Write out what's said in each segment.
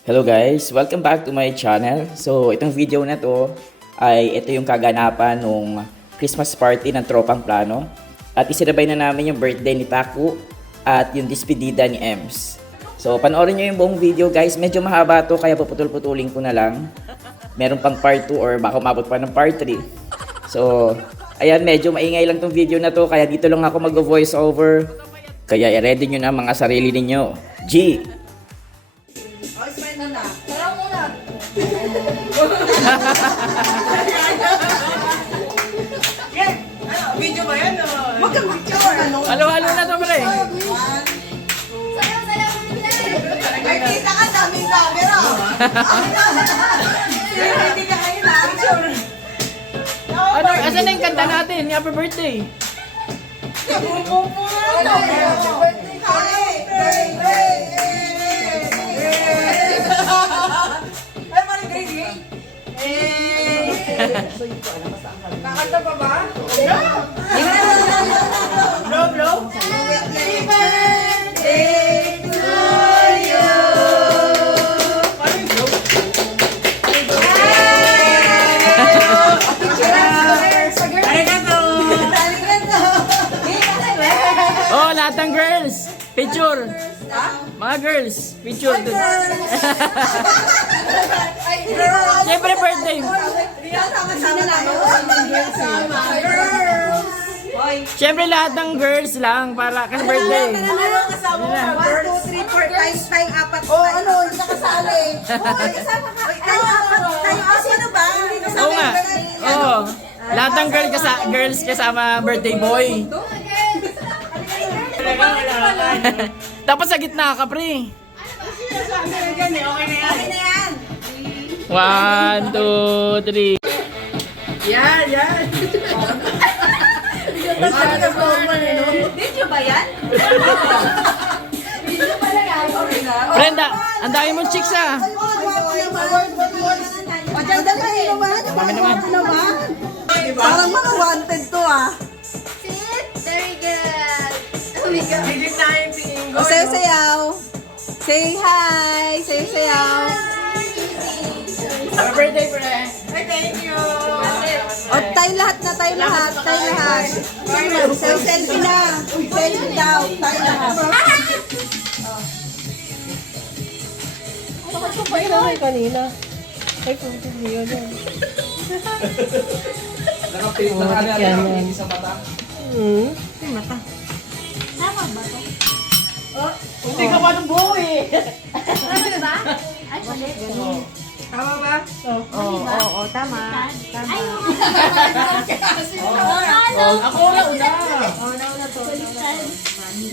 Hello guys, welcome back to my channel. So itong video na to ay ito yung kaganapan nung Christmas party ng Tropang Plano. At isinabay na namin yung birthday ni Paku at yung despedida ni Ems. So panoorin nyo yung buong video guys, medyo mahaba to kaya puputol-putulin ko na lang. Meron pang part 2 or baka umabot pa ng part 3. So ayan, medyo maingay lang tong video na to kaya dito lang ako mag-voice over. Kaya i-ready nyo na mga sarili ninyo. G! Video ba yan? Huwag kang picture. Halo-halo na to pre! Ay, kita ka daming camera. Hindi ka kayo na picture. Ano, asan na yung kanta natin? Happy birthday! Ay, parang crazy. Kakanta pa ba? Bro, bro. Happy birthday to you. Parang bro. Arigato. Oh, lahat ng girls! Picture! Mga girls, picture dun. Siyempre birthday! Siyempre lahat ng girls lang para kasi birthday. 1, 2, 3, 4 times tayo apat. Oh, ano, hindi ka kasali. Tayo apat. Sino ba? Oo nga. Oo. Lahat ng girls kasama birthday boy. Dapat sa gitna ka, pre. Okay na yan. 1, 2, 3. Yan. Video ba yan? Video pala yan. Brenda, ang dami mong chicks ah. O, dyan kayo naman. Parang mga wanted to ah. Very good. Oh my God. Bigit na yung tingin ko. O, sayaw. Say hi. Sayaw. Happy birthday, pre. Ay, thank you. O, tayo lahat. Selfie na. Selfie daw. Tayo lahat. Tama ba to? Hindi ka pa ng buo eh. Ano ba? Ay, mali. Tama ba? Oo, tama. Ay, Ako na una.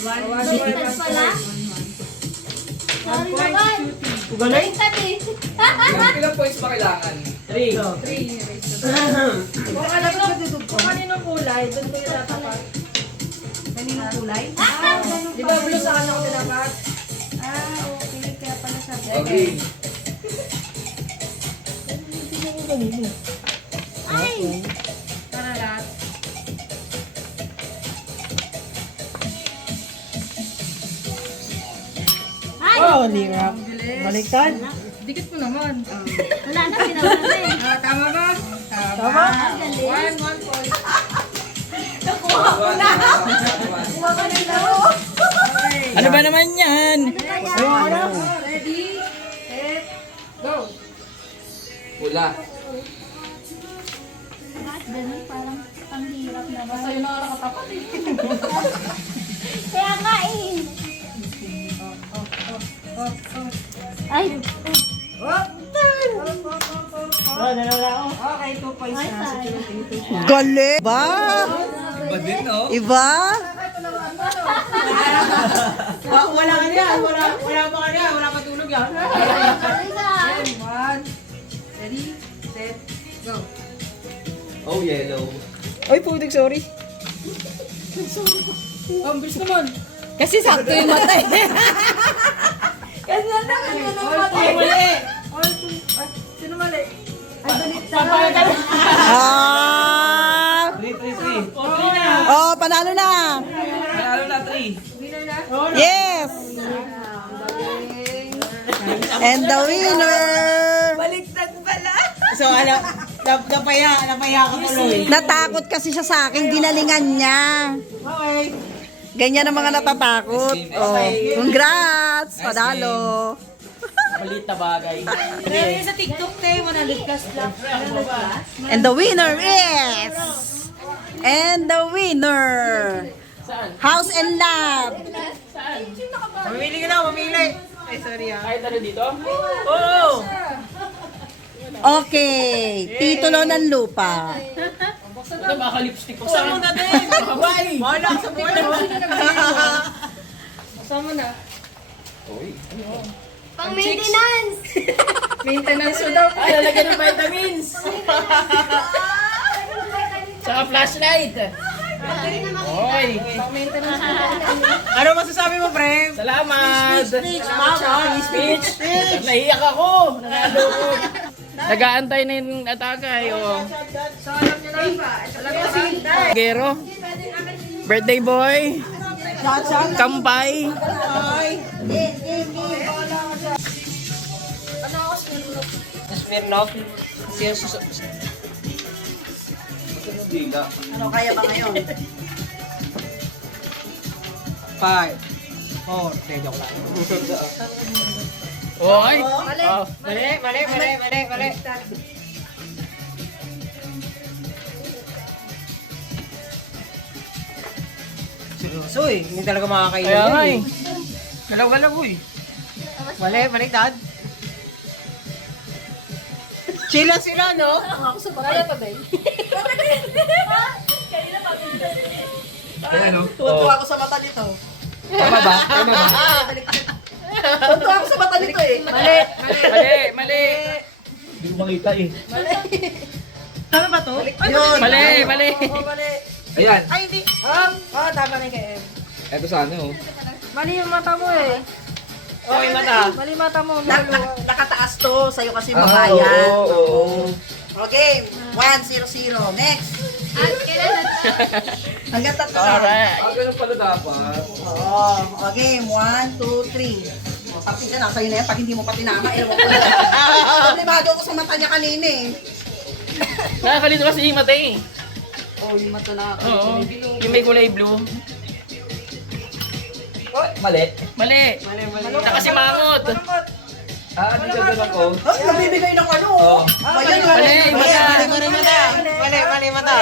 Baliktad pala. Sorry naman. Galing. Baliktad eh. Ilang points ba kailangan? 3. Kung kaninong kulay, doon ko yung natapat. Kaninong kulay? Di ba blue sa kanya ko tinapat? Okay. Kaya pala sabi. Okay. Ay, Para lahat. ay. Hirap. Baliktad. Dikit mo naman. Wala na, sinawa na eh. Tama ba? Tama. Galing. 1 point. Ano ba naman yan? Ready, set, go. Pula. Bakit ganun? Parang panghirap naman. Sa'yo na nakatapat eh. Kaya nga eh. Ay, Okay, 2 points ay, na. sayang. Galing! Ba? Iba din, no? Iba? Wala ka yan. Wala pa ka yan. Wala patulog yan. Ay, na. 1. Ready, set, go. Oh, yellow. Oy, putik, sorry. Ang bilis naman. Kasi sakto yung mata eh. Kasi naman yung mata eh. Mali. Sino mali? Ay, baliktad. Ah! 3. Oh, panalo na. Nanalo na 3. Winner na? Yes! And the winner! Baliktad pala. So, ano, napaya ka tuloy. Natakot kasi siya sa akin, ginalingan niya. Okay. Ganyan ang mga natatakot. Oh, congrats! Padalo! Malit na bagay. Pero yung sa TikTok, te, 100 plus lang. 100 plus. And the winner is... And the winner! House and Lab! Mamili ka na, mamili. Ay, sorry ah. Kahit ano dito? Oo! Okay, titulo ng lupa. Ito baka lipstick ko. Saan mo na din? Bye! Bahala ka sa buhay mo. Kasama na. Pang maintenance! Maintenance mo daw. Ay, lalagyan ng vitamins. Tsaka flashlight. Oy. Ano masasabi mo, pre? Salamat. Speech, mama. Speech. Nahiyak ako. Nanalo ko. Nag-aantay na yung atake. Oh. Gero. Birthday boy. Kampay. Smirnoff. Ano kaya ba ngayon? 5, 4, joke lang. Oy. Mali. Seryoso eh, hindi talaga makakainin. Kaya nga yun eh. Galaw-galaw eh. Mali, dad. Chill lang sila, no? Ayan, no? Tuwa ako sa mata nito. Tama ba? Tama ba? Tuwa ako sa mata nito eh. Mali. Hindi ko makita eh. Tama ba to? Yun. Mali. Ayan. Ay, hindi. Tama na yung KM. Eto sa ano, oh. Mali yung mata mo eh. Okay, mata. Mali mata mo. Nakataas to, sa'yo kasi Ah, mabayan. oo. Okay, 1-0-0. Next. At kailan Hanggang tatlo na. Alright. Ganun pala dapat. Oo. Okay, 1, 2, 3. Pati na, sa'yo na yan. Pag hindi mo pa tinama, ewan ko na. Problemado ako sa mata niya kanina eh. Nakakalito kasi yung mata eh. Oh, yung mata na. Oo. Yung may kulay blue. Oh, mali. Mali. Nakasimangot. Ah, hindi ka ganun ako. Oh, nagbibigay ng ano. Oo. Ayan, Mali, Mali, mata.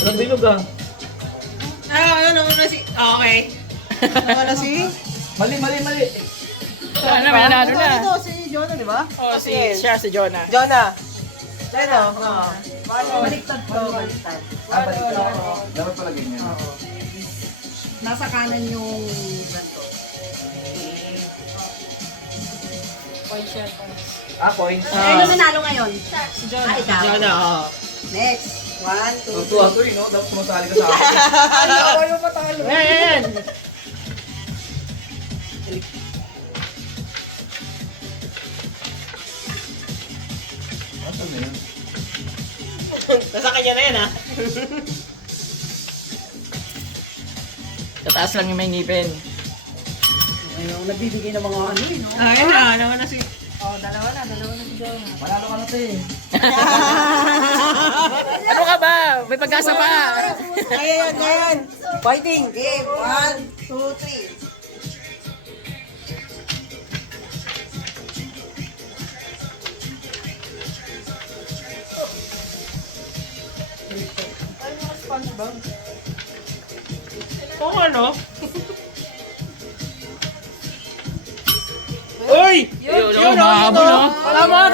Walang bilog ah. Ano na si... Okay. Ano si... Mali. Ano, may nanalo na. Ito, si Jonah, di ba? Oh, si Jonah. Jonah. Ano? Baliktad to, baliktad. Ah, balik ka. Dapat pala ganyan. Nasa kanan yung ganito. Ah, points. Sino nanalo ngayon? Si Jonah. Ikaw. Jonah, oo. Next. 1, 2, Tuwa to eh, no? Dapat sumasali ka sa akin. Ayan! Asan na yun? Nasa kanya na yan, ha? Tataas lang yung may ngipin. Ayun, nagbibigay ng mga ano eh, no? Ayun na, naman na si... Manalo ka na to eh. Ano ka ba? May pag-asa pa. Ayan! Fighting! Game! 1, 2, 3. Kung ano? Uy! Yun, mahabol no? Tama!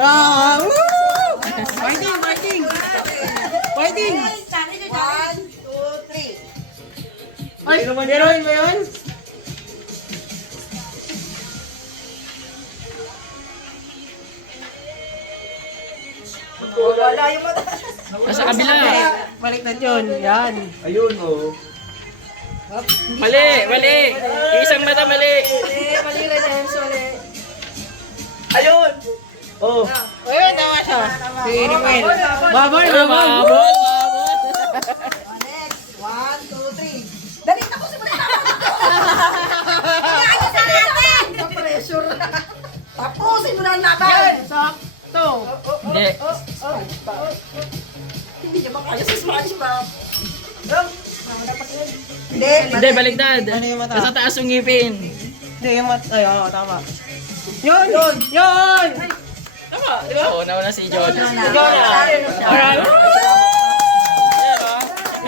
Ah! Woo! Fighting! 1, 2, 3. Ay, heroin ba yun? Wala yung mata. Nasa kabila. Baliktad yun. Yan. Ayun, oh. Mali. Yung isang mata mali. Mali rin yan. Sorry. Ayun! Oh. Ayun, tama siya. Si Rimmel. Babol! Mahabol. Next. 1, 2, Hindi, baligtad. Ano yung mata? Nasa taas yung ngipin. Hindi, yung mata. Ay, oo, tama. Yun! Yun! Tama, di ba? Oo, nauna si John. Ikaw na. Alright.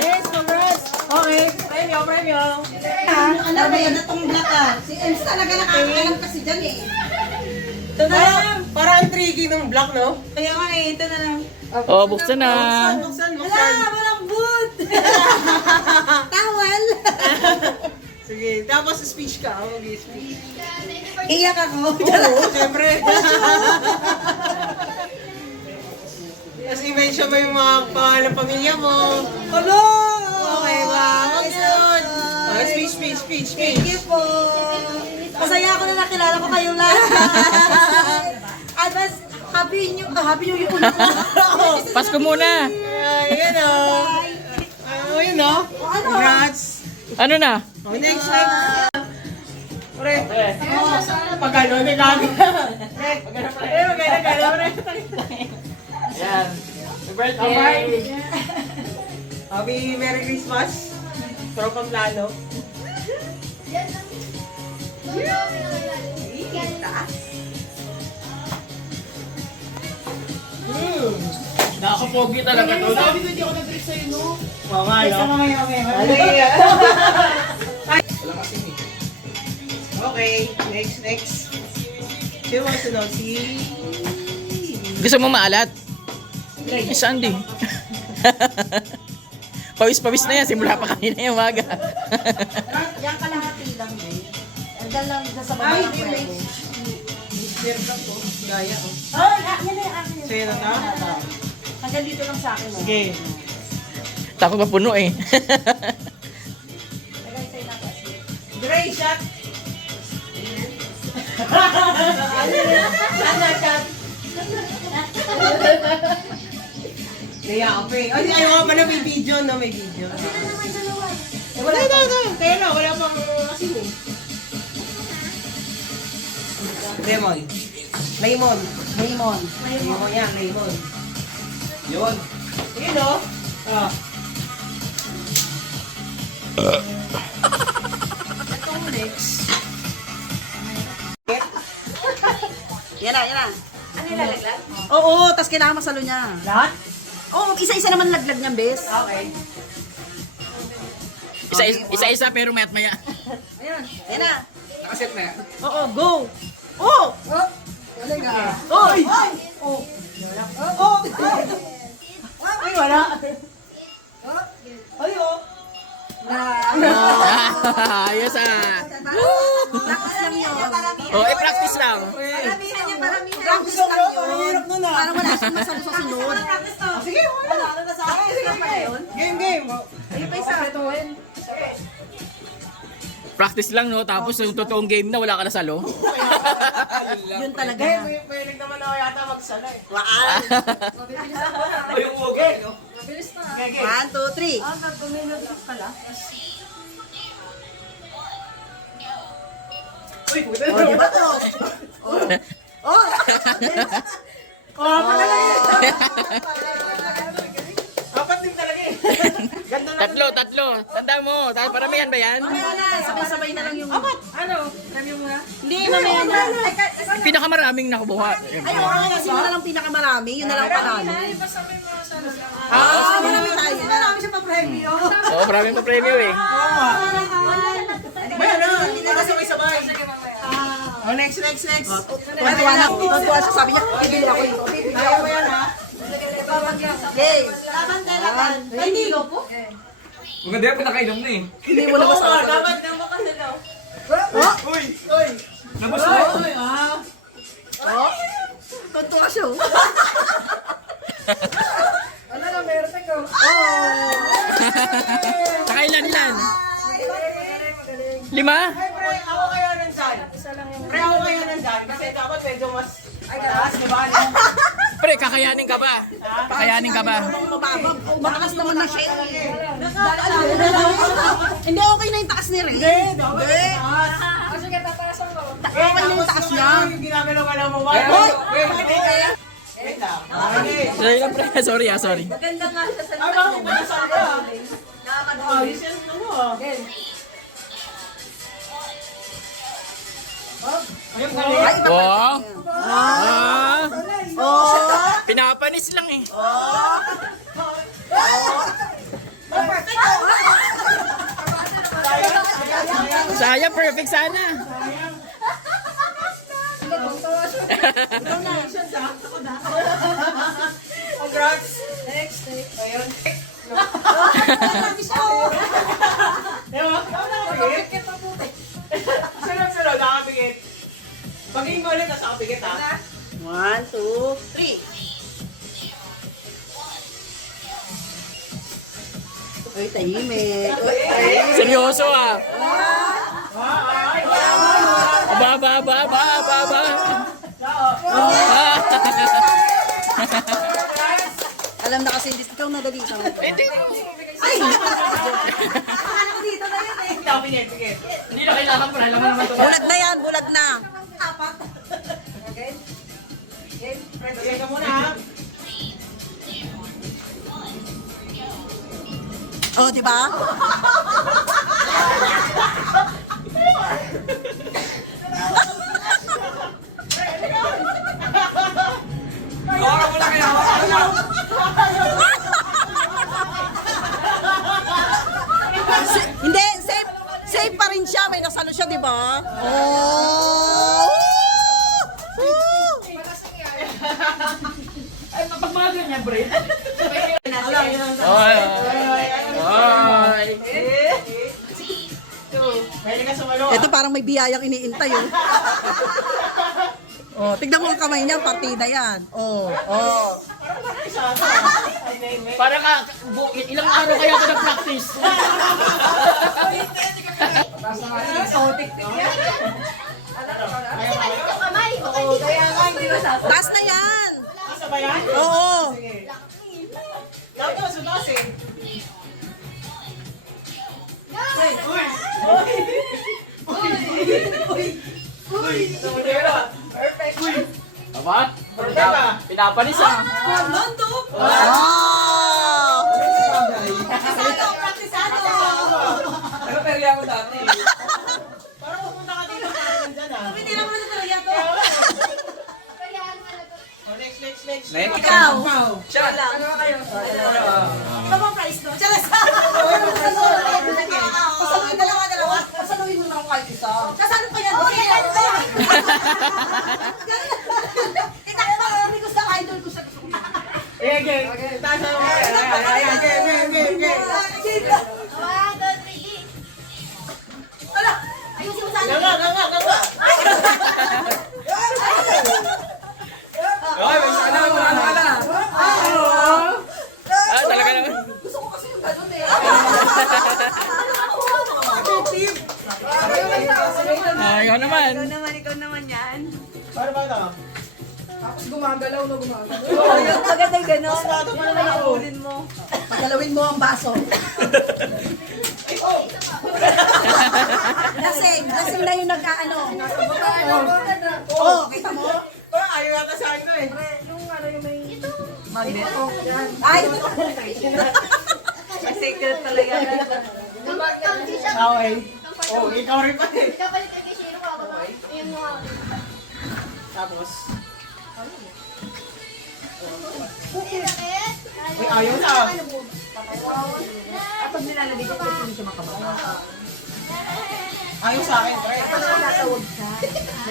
Yes, congrats! Okay, premyo. Ano ba yan? Itong black ah. Si Ems talaga nakakaalam kasi dyan eh. Ito na lang. Parang tricky ng block, no? Kaya nga eh, ito na lang. Oh, buksan na. Buksan. Walang boot! Tawal! Sige, tapos speech ka. Ako mag-speech. Iyak ako. Oo, siyempre. Tapos i-mention mo yung mga pangalan ng pamilya mo. Hello! Okay ba? Huwag yun. Okay, speech. Thank you po. Masaya ako na nakilala ko kayong lahat. Advance, happy new year ulit. Pasko muna. Ayan o. Ayun o. Congrats. Ano na? Oh, next. Pre. Pag ano, may kami. Maganda, pre. Yan. Happy birthday. Happy Merry Christmas. Tropang plano. Nakapogi talaga to. Sabi ko hindi ako nag-dress sa'yo, no? Okay, next. Sino ang sunod? Si... Gusto mo maalat? Si Sandy. Pawis-pawis na yan. Simula pa kanina yung umaga. Yan kalahati lang eh. Andan lang dyan sa baba ng pwede. Meron ka po. Gaya oh. Oh, yan na yung akin. Sa'yo na ta? Hanggang dito lang sa akin. oh. Sige. Takot mapuno eh. Lagay sa'yo na kasi. Gray shot. Kaya ako eh. Ay, ayaw nga pala may video, no? May video. Wala. Pero wala pang asin eh. Lemon. Lemon. Lemon yan, lemon. Yun. Yun o. Ah. Itong next. Yan na. Ano yung lalaglag? Oo, tas kailangan masalo niya. Lahat? Oo, isa-isa naman laglag niyang bes. Okay. Isa-isa pero mayat maya. Ayun, yan na. Nakaset na yan. Oo, go! Oh! Galing ah. Oy! Oh. Oh! Ay, wala. Ay, oh. Ayos ah. Practice lang yun. Oh, practice lang. Paramihan niya. Practice lang yun. Mahirap nun ah. Parang wala siyang masalo sa sunod. Sige, wala. Game. Ayun pa isa. Practice lang no, tapos yung totoong game na wala ka na salo. Yun talaga. Pwede naman ako yata magsala eh. Waan. O yung ugay, no? 1, 2, 3. Uy, puta. Oh, di ba to? Oh. Oh, talaga eh. Apat din talaga eh. Ganda na. Tatlo. Tanda mo, paramihan ba yan? Sabay-sabay na lang yung... Ano? Review mo na? Hindi, mamaya na. Pinakamaraming nakubuha. Ay, oo, kasi yun na lang pinakamarami. Yun na lang parami. Marami tayo. Marami siya pa-premyo. Oo, maraming pa-premyo eh. Bayan na. Hindi na sabay-sabay. Oh, next. Tuwan-tuwa na. Tuwan-tuwa siya. Sabi niya, bibili ako yun. Ayaw mo yan ha? Game. Laban. Ay, hindi ko po. Maganda yan, pinakainom na eh. Hindi mo na Oo, masabi. dapat nang makasalaw. Uy! Nabas Oh, tuntua siya. oh. Saka ilan? 5? Pre, ako kayo nandyan. Pre, ako kayo nandyan. Kasi dapat medyo mas mataas, di ba? Pre, kakayanin ka ba? Kakayanin ka ba? Mababag. Matakas naman na siya. Hindi, okay na yung taas ni Ray. Hindi. Okay na yung taas niya. Yung ginagalaw ka lang mo ba? Wait lang. Sorry lang pre, sorry. Ay, bakit ba nasa ka? Ayos yan, ano Wow! Pinapanis lang eh. Sayang, perfect sana. Congrats! Next. Ayun. Diba? Nakapigit. Sunod, nakapigit. Pagiging mo ulit, nasa kapigit ha. 1, 2, 3. Ay, tahimik. Seryoso ah. Aba. Alam na kasi, ikaw na dali. Pigit. Hindi na kailangan po. Alam mo naman ito. Bulag na yan, bulag na. Pigit ka muna ha. Oh, di ba? Hawakan mo lang kaya. Hawakan mo. Hindi, safe pa rin siya. May nasalo siya, di ba? Oh! Ay, pag mga ganyan, Bray. Pwede ka sumalo. Ito parang may biyayang iniintay, oh. Oh, tignan mo ang kamay niya, partida yan. Oh. Para ka, ilang araw kaya ka nag-practice? Taas na yan! Isa ba yan? Oo. Sige. Dapat sudas eh. Aba? Perfect ah. Pinapanis ah. Wow! Pero perya ako dati. Parang pupunta ka dito parang nandyan ah. Oh, next. Next. Ikaw. Siya. Pasaluhin mo na ako kahit isa. Kasano pa yan? Hindi ko sa idol ko sa gusto ko. Okay. Taas na mo. Game. Ayusin mo sana. Gawa. Okay, may sana. Ah, talaga naman. Ah, ikaw naman. Ikaw naman yan. Paano ba ito? Maganda yung gano'n. Paano pa naman ako? Pagalawin mo ang baso. Lasing na yung nagkaano. Oo, kita mo? Parang ayaw yata sa akin to eh. Magnet. Ay! Secret talaga. Okay. Oh, ikaw rin pa eh. Kapalit ang kishiro ako. Ayun mo. Tapos, Bakit? uy, ayaw na. Pag nilalagay ko, hindi siya makababa. Ayaw sa akin, pre.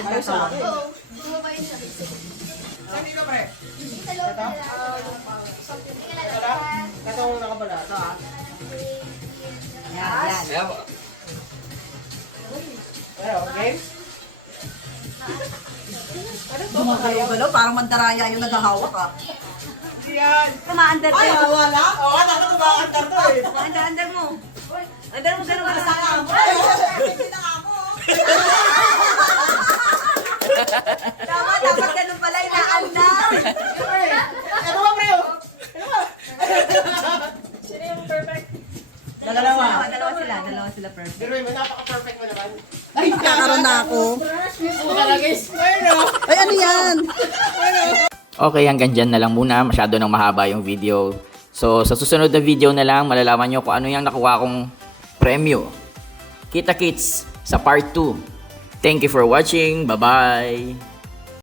Ayaw sa akin. Bumaba yun sa basic. Saan dito, pre? Sa loob na lang. Ito lang? Ito muna ka pala. Ito ah. Yan. Kaya ba? Pero, game? Gumagalaw-galaw, parang mandaraya yung naghahawak ah. Hindi yan. Kumaandar Ay, wala? Oo, dapat tumakantar to eh. Andar mo. Andar mo, gano'n ka sa Dapat ganun pala inaandar. Ito ba, pre? Sino yung perfect? Dalawa. Dalawa sila perfect. Pero may napaka-perfect mo naman. Ay, kakaroon na ako. Ayun o. Ay, ano yan? Okay, hanggang dyan na lang muna. Masyado nang mahaba yung video. So, sa susunod na video na lang, malalaman nyo kung ano yung nakuha kong premyo. Kita-kits sa part 2. Thank you for watching. Bye-bye!